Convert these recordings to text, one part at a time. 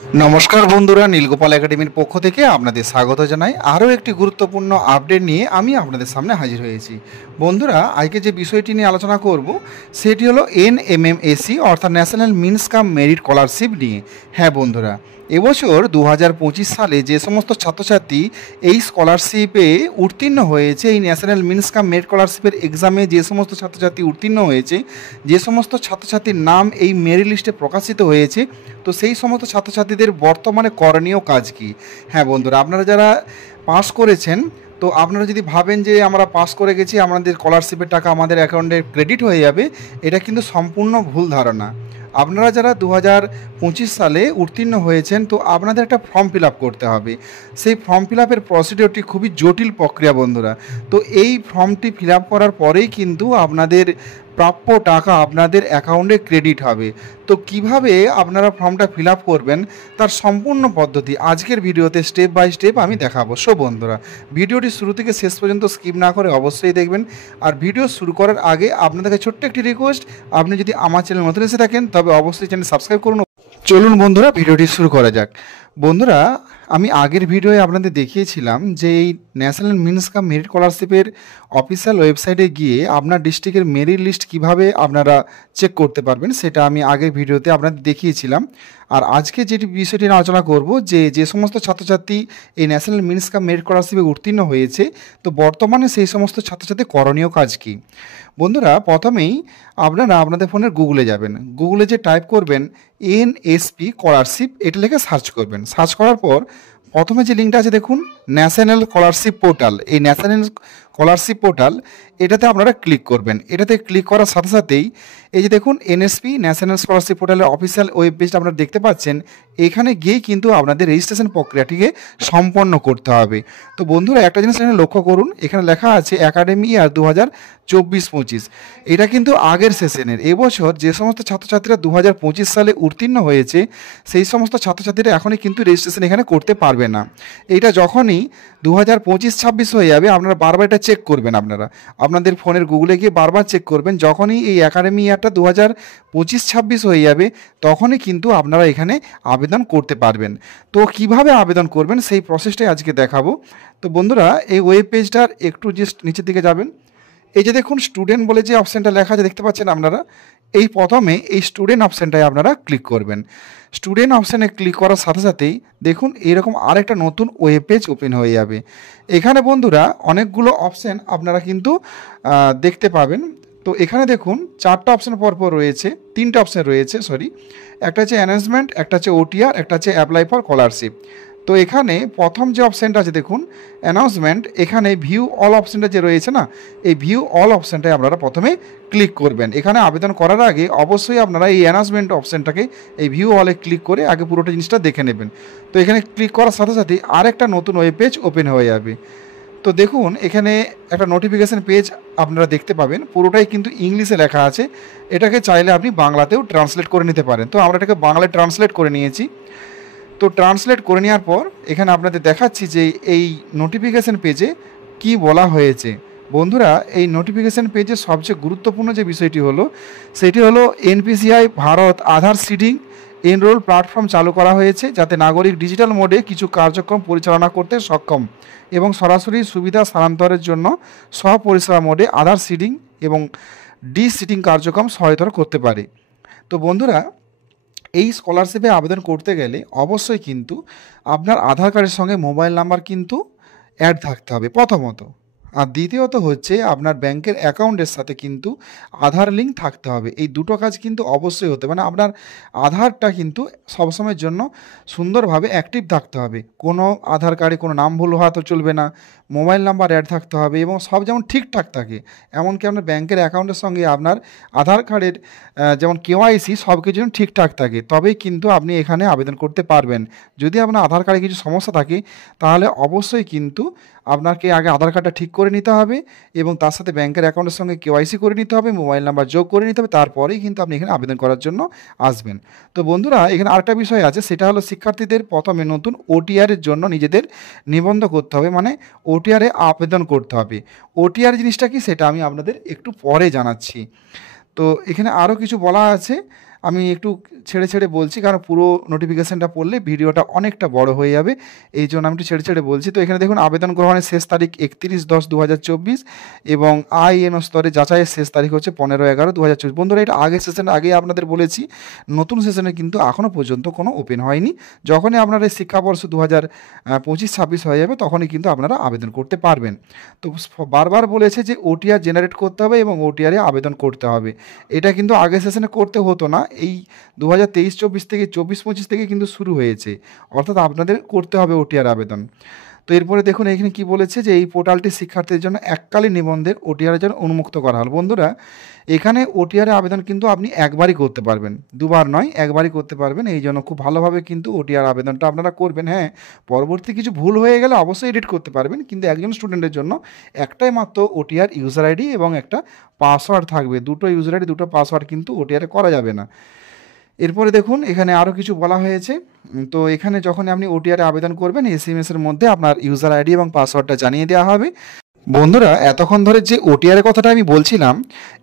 নমস্কার বন্ধুরা, নীলগোপাল একাডেমির পক্ষ থেকে আপনাদের স্বাগত জানাই। আরও একটি গুরুত্বপূর্ণ আপডেট নিয়ে আমি আপনাদের সামনে হাজির হয়েছি। বন্ধুরা, আজকে যে বিষয়টি নিয়ে আলোচনা করব সেটি হলো NMMSC অর্থাৎ ন্যাশনাল মিন্স কাম মেরিট স্কলারশিপ নিয়ে। হ্যাঁ বন্ধুরা, এবছর 2025 সালে যে সমস্ত ছাত্রছাত্রী এই স্কলারশিপে উত্তীর্ণ হয়েছে, এই ন্যাশনাল মিন্স কাম মেরিট স্কলারশিপের এক্সামে যে সমস্ত ছাত্রছাত্রী উত্তীর্ণ হয়েছে, যে সমস্ত ছাত্রছাত্রীর নাম এই মেরিট লিস্টে প্রকাশিত হয়েছে, তো সেই সমস্ত ছাত্রছাত্রীদের বর্তমানে করণীয় কাজ কী। হ্যাঁ বন্ধুরা, আপনারা যারা পাস করেছেন, তো আপনারা যদি ভাবেন যে আমরা পাস করে গেছি, আমাদের স্কলারশিপের টাকা আমাদের অ্যাকাউন্টে ক্রেডিট হয়ে যাবে, এটা কিন্তু সম্পূর্ণ ভুল ধারণা। আপনারা যারা 2025 সালে উত্তীর্ণ হয়েছেন, তো আপনাদের একটা ফর্ম ফিল আপ করতে হবে। সেই ফর্ম ফিল আপের প্রসিডিওরটি খুবই জটিল প্রক্রিয়া বন্ধুরা। তো এই ফর্মটি ফিল আপ করার পরেই কিন্তু আপনাদের প্রাপ্য টাকা আপনাদের অ্যাকাউন্টে ক্রেডিট হবে। তো কিভাবে আপনারা ফর্মটা ফিল আপ করবেন তার সম্পূর্ণ পদ্ধতি আজকের ভিডিওতে স্টেপ বাই স্টেপ আমি দেখাবো। সো বন্ধুরা, ভিডিওটি শুরু থেকে শেষ পর্যন্ত স্কিপ না করে অবশ্যই দেখবেন। আর ভিডিও শুরু করার আগে আপনাদেরকে ছোট্ট একটি রিকোয়েস্ট, আপনি যদি আমার চ্যানেল নতুন এসে থাকেন তবে অবশ্যই চ্যানেল সাবস্ক্রাইব করুন। চলুন বন্ধুরা, ভিডিওটি শুরু করা যাক। বন্ধুরা, আমি আগের ভিডিওয়ে আপনাদের দেখিয়েছিলাম যে এই ন্যাশনাল মিন্স কাম মেরিট স্কলারশিপের অফিসিয়াল ওয়েবসাইটে গিয়ে আপনার ডিস্ট্রিক্টের মেরিট লিস্ট কিভাবে আপনারা চেক করতে পারবেন, সেটা আমি আগের ভিডিওতে আপনাদের দেখিয়েছিলাম। আর আজকে যেটি বিষয়টি নিয়ে আলোচনা করব, যে সমস্ত ছাত্রছাত্রী এই ন্যাশনাল মিন্স কাম মেরিট স্কলারশিপে উত্তীর্ণ হয়েছে, তো বর্তমানে সেই সমস্ত ছাত্রছাত্রীর করণীয় কাজ কী। বন্ধুরা, প্রথমেই আপনারা আপনাদের ফোনের গুগলে যাবেন। গুগলে যে টাইপ করবেন NSP স্কলারশিপ, এটা লিখে সার্চ করবেন। সার্চ করার পর প্রথমে যে লিঙ্কটা আছে দেখুন, ন্যাশনাল স্কলারশিপ পোর্টাল। এই ন্যাশনাল স্কলারশিপ পোর্টাল, এটাতে আপনারা ক্লিক করবেন। এটাতে ক্লিক করার সাথে সাথেই এই যে দেখুন NSP ন্যাশনাল স্কলারশিপ পোর্টালের অফিসিয়াল ওয়েব পেজটা আপনারা দেখতে পাচ্ছেন। এখানে গিয়ে কিন্তু আপনাদের রেজিস্ট্রেশন প্রক্রিয়াটিকে সম্পন্ন করতে হবে। তো বন্ধুরা, একটা জিনিস এখানে লক্ষ্য করুন, এখানে লেখা আছে একাডেমি ইয়ার 2024-25। এটা কিন্তু আগের সেশনের। এবছর যে সমস্ত ছাত্রছাত্রীরা 2025 সালে উত্তীর্ণ হয়েছে, সেই সমস্ত ছাত্রছাত্রীরা এখনই কিন্তু রেজিস্ট্রেশন এখানে করতে পারবে না। এইটা যখনই 2025-26 হয়ে যাবে, আপনারা বারবার এটা চেক করবেন। আপনাদের ফোনের গুগলে গিয়ে বারবার চেক করবেন। যখনই এই একাডেমি ইয়ারটা 2025-26 হয়ে যাবে, তখনই কিন্তু আপনারা এখানে আবেদন করতে পারবেন। তো কিভাবে আবেদন করবেন সেই প্রসেসটাই আজকে দেখাবো। তো বন্ধুরা, এই ওয়েব পেজটার একটু জাস্ট নিচের দিকে যাবেন। এই যে দেখুন স্টুডেন্ট বলে যে অপশানটা লেখা আছে, দেখতে পাচ্ছেন আপনারা। এই প্রথমে এই স্টুডেন্ট অপশানটায় আপনারা ক্লিক করবেন। স্টুডেন্ট অপশানে ক্লিক করার সাথে সাথেই দেখুন এরকম আরেকটা নতুন ওয়েব পেজ ওপেন হয়ে যাবে। এখানে বন্ধুরা অনেকগুলো অপশান আপনারা কিন্তু দেখতে পাবেন। তো এখানে দেখুন চারটা অপশান পরপর রয়েছে, তিনটা অপশান রয়েছে, একটা হচ্ছে অ্যানাউন্সমেন্ট, একটা হচ্ছে OTR, একটা হচ্ছে অ্যাপ্লাই ফর স্কলারশিপ। তো এখানে প্রথম যে অপশানটা আছে দেখুন অ্যানাউন্সমেন্ট, এখানে ভিউ অল অপশানটা যে রয়েছে না, এই ভিউ অল অপশানটায় আপনারা প্রথমে ক্লিক করবেন। এখানে আবেদন করার আগে অবশ্যই আপনারা এই অ্যানাউন্সমেন্ট অপশানটাকে এই ভিউ অলে ক্লিক করে আগে পুরোটা জিনিসটা দেখে নেবেন। তো এখানে ক্লিক করার সাথে সাথে আরেকটা নতুন ওয়েব পেজ ওপেন হয়ে যাবে। তো দেখুন এখানে একটা নোটিফিকেশান পেজ আপনারা দেখতে পাবেন, পুরোটাই কিন্তু ইংলিশে লেখা আছে। এটাকে চাইলে আপনি বাংলাতেও ট্রান্সলেট করে নিতে পারেন। তো আমরা এটাকে বাংলায় ট্রান্সলেট করে নিয়েছি। তো ট্রান্সলেট করে নেওয়ার পর এখানে আপনাদের দেখাচ্ছি যে এই নোটিফিকেশান পেজে কি বলা হয়েছে। বন্ধুরা, এই নোটিফিকেশান পেজে সবচেয়ে গুরুত্বপূর্ণ যে বিষয়টি হলো, সেটি হলো NPCI ভারত আধার সিডিং এনরোল প্ল্যাটফর্ম চালু করা হয়েছে, যাতে নাগরিক ডিজিটাল মোডে কিছু কার্যক্রম পরিচালনা করতে সক্ষম এবং সরাসরি সুবিধা স্থানান্তরের জন্য স্বপরিষেবা মোডে আধার সিডিং এবং সিডিং কার্যক্রম সহায়তা করতে পারে। তো বন্ধুরা, এই স্কলারশিপে আবেদন করতে গেলে অবশ্যই কিন্তু আপনার আধার কার্ডের সঙ্গে মোবাইল নাম্বার কিন্তু অ্যাড থাকতে হবে প্রথমত। আর দ্বিতীয়ত হচ্ছে আপনার ব্যাংকের অ্যাকাউন্টের সাথে কিন্তু আধার লিঙ্ক থাকতে হবে। এই দুটো কাজ কিন্তু অবশ্যই হতে, মানে আপনার আধারটা কিন্তু সবসময়ের জন্য সুন্দরভাবে অ্যাক্টিভ থাকতে হবে। কোনো আধার কার্ডে কোনো নাম ভুল হওয়া তো চলবে না, মোবাইল নাম্বার অ্যাড থাকতে হবে এবং সব যেমন ঠিকঠাক থাকে, এমনকি আপনার ব্যাংকের অ্যাকাউন্টের সঙ্গে আপনার আধার কার্ডের যেমন KYC সব কিছু যেন ঠিকঠাক থাকে, তবেই কিন্তু আপনি এখানে আবেদন করতে পারবেন। যদি আপনার আধার কার্ডে কিছু সমস্যা থাকে, তাহলে অবশ্যই কিন্তু আপনাকে আগে আধার কার্ডটা ঠিক করে নিতে হবে এবং তার সাথে ব্যাংকের অ্যাকাউন্টের সঙ্গে KYC করে নিতে হবে, মোবাইল নাম্বার যোগ করে নিতে হবে, তারপরেই কিন্তু আপনি এখানে আবেদন করার জন্য আসবেন। তো বন্ধুরা, এখানে আরেকটা বিষয় আছে, সেটা হলো শিক্ষার্থীদের প্রথমে নতুন OTR এর জন্য নিজেদের নিবন্ধ করতে হবে, মানে OTR এ আবেদন করতে হবে। OTR জিনিসটা কি সেটা আমি আপনাদের একটু পরে জানাচ্ছি। তো এখানে আরও কিছু বলা আছে, আমি একটু ছেড়ে ছেড়ে বলছি, কারণ পুরো নোটিফিকেশানটা পড়লে ভিডিওটা অনেকটা বড় হয়ে যাবে, এই জন্য আমি একটু ছেড়ে ছেড়ে বলছি। তো এখানে দেখুন আবেদন গ্রহণের শেষ তারিখ 31/10/2024 এবং আইএনও স্তরে যাচাইয়ের শেষ তারিখ হচ্ছে 15/11/2024। বন্ধুরা, এটা আগের সেশনে আগেই আপনাদের বলেছি, নতুন সেশনে কিন্তু এখনও পর্যন্ত কোনো ওপেন হয়নি। যখনই আপনার এই শিক্ষাবর্ষ 2025-26 হয়ে যাবে তখনই কিন্তু আপনারা আবেদন করতে পারবেন। তো বারবার বলেছে যে ওটিআর জেনারেট করতে হবে এবং ওটিআরে আবেদন করতে হবে। এটা কিন্তু আগের সেশনে করতে হতো না, এই 2023-24 থেকে 24-25 থেকে কিন্তু শুরু হয়েছে, অর্থাৎ আপনাদের করতে হবে ওটিআর আবেদন। তো এরপরে দেখুন এখানে কি বলেছে যে এই পোর্টালটি শিক্ষার্থীদের জন্য এককালীন নিবন্ধের ওটিআরের জন্য উন্মুক্ত করা হল। বন্ধুরা, এখানে ওটিআর আবেদন কিন্তু আপনি একবারই করতে পারবেন, দুবার নয়, একবারই করতে পারবেন। এই জন্য খুব ভালোভাবে কিন্তু ওটিআর আবেদনটা আপনারা করবেন। হ্যাঁ, পরবর্তী কিছু ভুল হয়ে গেলে অবশ্যই এডিট করতে পারবেন, কিন্তু একজন স্টুডেন্টের জন্য একটাই মাত্র ওটিআর ইউজার আইডি এবং একটা পাসওয়ার্ড থাকবে। দুটো ইউজার আইডি, দুটো পাসওয়ার্ড কিন্তু ওটিআরে করা যাবে না। এরপরে দেখুন এখানে আরও কিছু বলা হয়েছে। তো এখানে যখন আপনি ওটিআরে আবেদন করবেন, এসএমএসের মধ্যে আপনার ইউজার আইডি এবং পাসওয়ার্ডটা জানিয়ে দেওয়া হবে। বন্ধুরা, এতক্ষণ ধরে যে ওটিআরের কথাটা আমি বলছিলাম,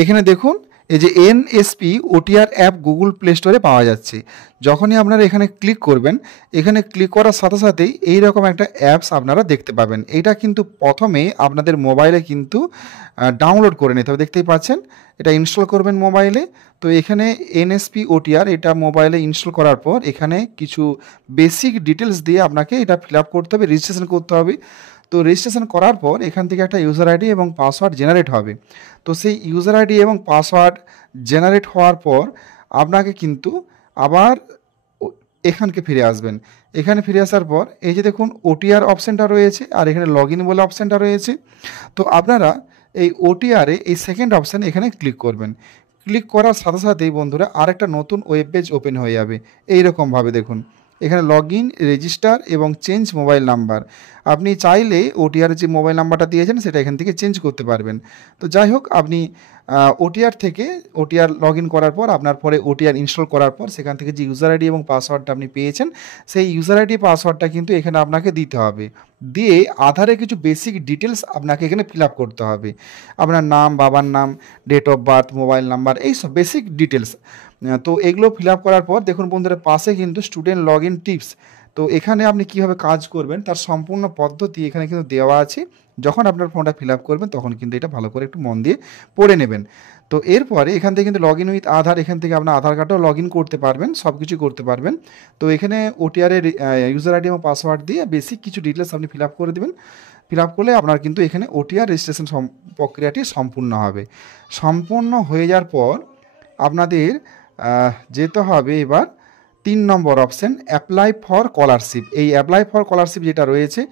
এখানে দেখুন এই যে NSP OTR app Google play স্টোরে পাওয়া যাচ্ছে। যখনই আপনারা এখানে ক্লিক করবেন, এখানে ক্লিক করার সাথে সাথেই এইরকম একটা অ্যাপস আপনারা দেখতে পাবেন। এটা কিন্তু প্রথমে আপনাদের মোবাইলে কিন্তু ডাউনলোড করে নিতে হবে, দেখতেই পাচ্ছেন, এটা ইনস্টল করবেন মোবাইলে। তো এখানে এনএসপি ওটিআর এটা মোবাইলে ইনস্টল করার পর এখানে কিছু বেসিক ডিটেলস দিয়ে আপনাকে এটা ফিল আপ করতে হবে, রেজিস্ট্রেশন করতে হবে। তো রেজিস্ট্রেশন করার পর এখান থেকে একটা ইউজার আইডি এবং পাসওয়ার্ড জেনারেট হবে। তো সেই ইউজার আইডি এবং পাসওয়ার্ড জেনারেট হওয়ার পর আপনাকে কিন্তু আবার এখানকে ফিরে আসবেন। এখানে ফিরে আসার পর এই যে দেখুন ওটিআর অপশানটা রয়েছে আর এখানে লগ ইন বলে অপশানটা রয়েছে। তো আপনারা এই ওটিআরে এই সেকেন্ড অপশান এখানে ক্লিক করবেন। ক্লিক করার সাথে সাথেই বন্ধুরা আরেকটা নতুন ওয়েব পেজ ওপেন হয়ে যাবে। এইরকমভাবে দেখুন এখানে লগ ইন, রেজিস্টার এবং চেঞ্জ মোবাইল নাম্বার। আপনি চাইলে ওটিআর যে মোবাইল নাম্বারটা দিয়েছেন সেটা এখান থেকে চেঞ্জ করতে পারবেন। তো যাই হোক, আপনি ওটিআর থেকে ওটিআর লগ ইন করার পর আপনার পরে ওটিআর ইনস্টল করার পর সেখান থেকে যে ইউজার আইডি এবং পাসওয়ার্ডটা আপনি পেয়েছেন, সেই ইউজার আইডি পাসওয়ার্ডটা কিন্তু এখানে আপনাকে দিতে হবে। দিয়ে আধারে কিছু বেসিক ডিটেলস আপনাকে এখানে ফিল আপ করতে হবে। আপনার নাম, বাবার নাম, date of birth, mobile number, এই সব বেসিক ডিটেলস। তো এগুলো ফিল আপ করার পর দেখুন বন্ধুরা পাশে কিন্তু স্টুডেন্ট লগ ইন টিপস। তো এখানে আপনি কীভাবে কাজ করবেন তার সম্পূর্ণ পদ্ধতি এখানে কিন্তু দেওয়া আছে। যখন আপনার ফর্মটা ফিল আপ করবেন তখন কিন্তু এটা ভালো করে একটু মন দিয়ে পড়ে নেবেন। তো এরপরে এখান থেকে কিন্তু লগ ইন উইথ আধার, এখান থেকে আপনার আধার কার্ডও লগ ইন করতে পারবেন, সব কিছু করতে পারবেন। তো এখানে ওটিআরের ইউজার আইডি এবং পাসওয়ার্ড দিয়ে বেসিক কিছু ডিটেলস আপনি ফিল আপ করে দেবেন। ফিল আপ করলে আপনার কিন্তু এখানে ওটিআর রেজিস্ট্রেশন প্রক্রিয়াটি সম্পূর্ণ হবে। সম্পূর্ণ হয়ে যাওয়ার পর আপনাদের যেতে হবে এবার 3 নম্বর অপশান অ্যাপ্লাই ফর স্কলারশিপ। এই অ্যাপ্লাই ফর স্কলারশিপ যেটা রয়েছে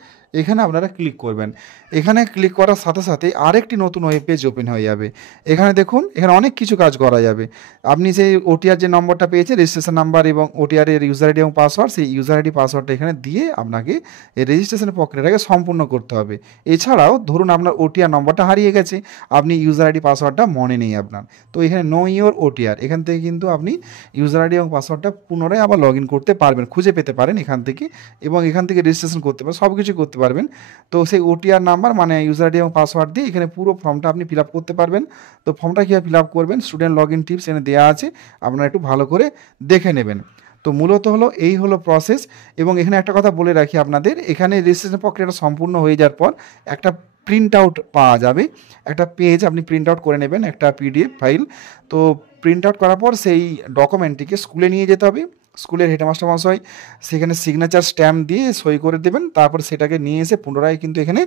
এখানে আপনারা ক্লিক করবেন। এখানে ক্লিক করার সাথে সাথে আরেকটি নতুন ওয়েব পেজ ওপেন হয়ে যাবে। এখানে দেখুন এখানে অনেক কিছু কাজ করা যাবে। আপনি সেই ওটিআর যে নম্বরটা পেয়েছেন, রেজিস্ট্রেশন নাম্বার এবং ওটিআরের ইউজার আইডি এবং পাসওয়ার্ড, সেই ইউজার আইডি পাসওয়ার্ডটা এখানে দিয়ে আপনাকে এই রেজিস্ট্রেশনের প্রক্রিয়াটাকে সম্পূর্ণ করতে হবে। এছাড়াও ধরুন আপনার ওটিআর নম্বরটা হারিয়ে গেছে, আপনি ইউজার আইডি পাসওয়ার্ডটা মনে নেই আপনার, তো এখানে নো ইওর ওটিআর, এখান থেকে কিন্তু আপনি ইউজার আইডি এবং পাসওয়ার্ডটা পুনরায় আবার লগ ইন করতে পারবেন, খুঁজে পেতে পারেন এখান থেকে, এবং এখান থেকে রেজিস্ট্রেশন করতে পারেন, সব কিছু করতে পারবেন। তো সেই ওটিআর নাম্বার মানে ইউজার আইডি এবং পাসওয়ার্ড দিয়ে এখানে পুরো ফর্মটা আপনি ফিল আপ করতে পারবেন। তো ফর্মটা কীভাবে ফিল আপ করবেন, স্টুডেন্ট লগ ইন টিপস এখানে দেওয়া আছে, আপনারা একটু ভালো করে দেখে নেবেন। তো মূলত হলো এই হলো প্রসেস। এবং এখানে একটা কথা বলে রাখি আপনাদের, এখানে রেজিস্ট্রেশন প্রক্রিয়াটা সম্পূর্ণ হয়ে যাওয়ার পর একটা প্রিন্ট আউট পাওয়া যাবে, একটা পেজ আপনি প্রিন্ট আউট করে নেবেন, একটা পিডিএফ ফাইল। তো প্রিন্ট আউট করার পর সেই ডকুমেন্টটিকে স্কুলে নিয়ে যেতে হবে। স্কুলের হেডমাস্টার মশাই সেখানে সিগনেচার স্ট্যাম্প দিয়ে সই করে দেবেন। তারপর সেটাকে নিয়ে এসে পুনরায় কিন্তু এখানে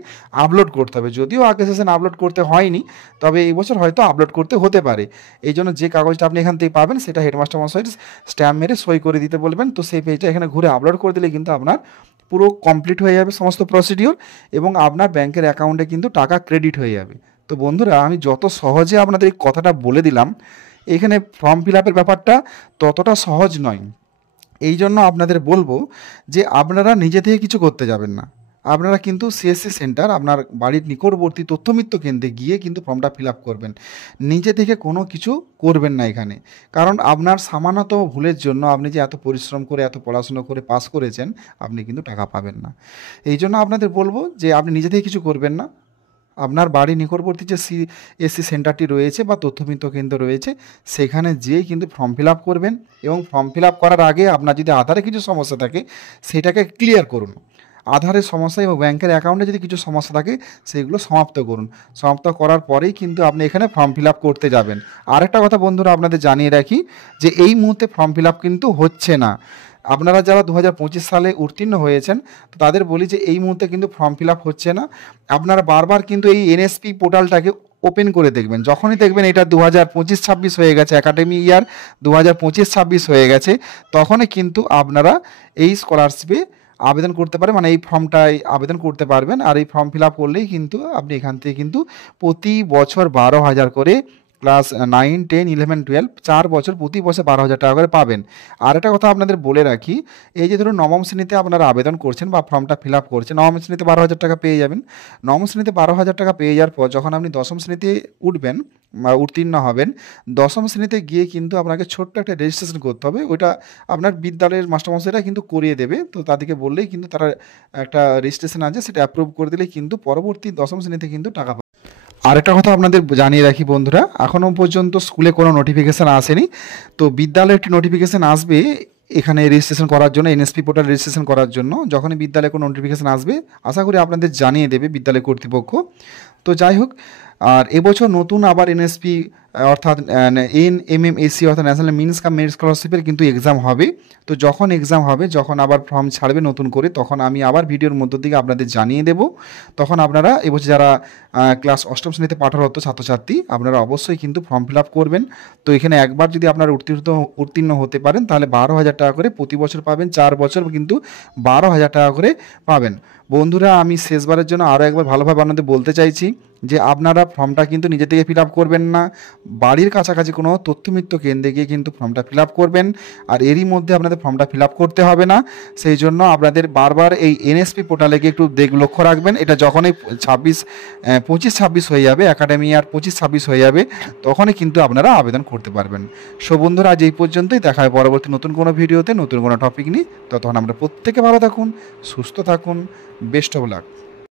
আপলোড করতে হবে। যদিও আগে সেশন আপলোড করতে হয়নি, তবে এই বছর হয়তো আপলোড করতে হতে পারে। এই জন্য যে কাগজটা আপনি এখান থেকে পাবেন সেটা হেডমাস্টার মশাই স্ট্যাম্প মেরে সই করে দিতে বলবেন। তো সেই পেজটা এখানে ঘুরে আপলোড করে দিলে কিন্তু আপনার পুরো কমপ্লিট হয়ে যাবে সমস্ত প্রসিডিওর, এবং আপনার ব্যাংকের অ্যাকাউন্টে কিন্তু টাকা ক্রেডিট হয়ে যাবে। তো বন্ধুরা, আমি যত সহজে আপনাদের এই কথাটা বলে দিলাম, এখানে ফর্ম ফিল আপের ব্যাপারটা ততটা সহজ নয়। এই জন্য আপনাদের বলবো যে আপনারা নিজে থেকে কিছু করতে যাবেন না, আপনারা কিন্তু সিএসসি সেন্টার আপনার বাড়ির নিকটবর্তী তথ্যমিত্র কেন্দ্রে গিয়ে কিন্তু ফর্মটা ফিল আপ করবেন। নিজে থেকে কোনো কিছু করবেন না এখানে, কারণ আপনার সামান্যতম ভুলের জন্য আপনি যে এত পরিশ্রম করে এত পড়াশোনা করে পাস করেছেন, আপনি কিন্তু টাকা পাবেন না। এই জন্য আপনাদের বলবো যে আপনি নিজে থেকে কিছু করবেন না, আপনার বাড়ির নিকটবর্তী যে সিএসসি সেন্টারটি রয়েছে বা তথ্যমিত্র কেন্দ্র রয়েছে সেখানে যেয়ে কিন্তু ফর্ম ফিল আপ করবেন এবং ফর্ম ফিল আপ করার আগে আপনার যদি আধারে কিছু সমস্যা থাকে সেটাকে ক্লিয়ার করুন। আধারের সমস্যা এবং ব্যাংকের অ্যাকাউন্টে যদি কিছু সমস্যা থাকে সেগুলো সমাপ্ত করুন। সমাপ্ত করার পরেই কিন্তু আপনি এখানে ফর্ম ফিল আপ করতে যাবেন। আরেকটা কথা বন্ধুরা আপনাদের জানিয়ে রাখি যে এই মুহূর্তে ফর্ম ফিল আপ কিন্তু হচ্ছে না। আপনারা যারা 2025 সালে উত্তীর্ণ হয়েছেন তো তাদের বলি যে এই মুহূর্তে কিন্তু ফর্ম ফিল আপ হচ্ছে না। আপনারা বারবার কিন্তু এই এনএসপি পোর্টালটাকে ওপেন করে দেখবেন। যখনই দেখবেন এটা 2025-26 হয়ে গেছে, একাডেমি ইয়ার 2025-26 হয়ে গেছে, তখনই কিন্তু আপনারা এই স্কলারশিপে আবেদন করতে পারেন, মানে এই ফর্মটায় আবেদন করতে পারবেন। আর এই ফর্ম ফিল আপ করলেই কিন্তু আপনি এখান থেকে কিন্তু প্রতি বছর 12,000 করে ক্লাস 9, 10, 11, 12 4 বছর প্রতি বছর 12,000 টাকা করে পাবেন। আর একটা কথা আপনাদের বলে রাখি, এই যে ধরুন নবম শ্রেণীতে আপনারা আবেদন করছেন বা ফর্মটা ফিল আপ করছেন, নবম শ্রেণীতে 12,000 টাকা পেয়ে যাবেন। নবম শ্রেণীতে 12,000 টাকা পেয়ে যাওয়ার পর যখন আপনি দশম শ্রেণীতে উঠবেন বা উত্তীর্ণ হবেন, দশম শ্রেণীতে গিয়ে কিন্তু আপনাকে ছোট্ট একটা রেজিস্ট্রেশন করতে হবে। ওইটা আপনার বিদ্যালয়ের মাস্টারমশাইরা কিন্তু করিয়ে দেবে। তো তাদেরকে বললেই কিন্তু তারা একটা রেজিস্ট্রেশন আছে সেটা অ্যাপ্রুভ করে দিলেই কিন্তু পরবর্তী দশম শ্রেণীতে কিন্তু টাকা পাবে। আরেকটা কথা আপনাদের জানিয়ে রাখি বন্ধুরা, এখনও পর্যন্ত স্কুলে কোনো নোটিফিকেশান আসেনি। তো বিদ্যালয়ে একটি নোটিফিকেশান আসবে এখানে রেজিস্ট্রেশন করার জন্য, এনএসপি পোর্টাল রেজিস্ট্রেশন করার জন্য। যখনই বিদ্যালয়ে কোনো নোটিফিকেশান আসবে আশা করি আপনাদের জানিয়ে দেবে বিদ্যালয় কর্তৃপক্ষ। তো যাই হোক, আর এবছর নতুন আবার এনএসপি অর্থাৎ NMMSC অর্থাৎ ন্যাশনাল মিনস কাম মেরিট স্কলারশিপের কিন্তু এক্সাম হবে। তো যখন এক্সাম হবে, যখন আবার ফর্ম ছাড়বে নতুন করে, তখন আমি আবার ভিডিওর মধ্য থেকে আপনাদের জানিয়ে দেব। তখন আপনারা এবছর যারা ক্লাস অষ্টম শ্রেণীতে পাঠরত ছাত্রছাত্রী আপনারা অবশ্যই কিন্তু ফর্ম ফিল আপ করবেন। তো এখানে একবার যদি আপনারা উত্তীর্ণ হতে পারেন তাহলে 12,000 টাকা করে প্রতি বছর পাবেন, 4 বছর কিন্তু 12,000 টাকা করে পাবেন। বন্ধুরা, আমি শেষবারের জন্য আরও একবার ভালোভাবে আপনাদের বলতে চাইছি যে আপনারা ফর্মটা কিন্তু নিজে থেকে ফিল আপ করবেন না, বাড়ির কাছাকাছি কোনো তথ্যমিত্র কেন্দ্রে গিয়ে কিন্তু ফর্মটা ফিল আপ করবেন। আর এরই মধ্যে আপনাদের ফর্মটা ফিল আপ করতে হবে না, সেই জন্য আপনাদের বারবার এই এনএসপি পোর্টালে গিয়ে একটু লক্ষ্য রাখবেন। এটা যখনই 25-26 হয়ে যাবে, একাডেমি ইয়ার 25-26 হয়ে যাবে, তখনই কিন্তু আপনারা আবেদন করতে পারবেন। সো বন্ধুরা, আজ এই পর্যন্তই। দেখা হয় পরবর্তী নতুন কোনো ভিডিওতে নতুন কোনো টপিক নিয়ে। ততক্ষণ আমরা প্রত্যেকে ভালো থাকুন, সুস্থ থাকুন, বেস্ট অফ লাক।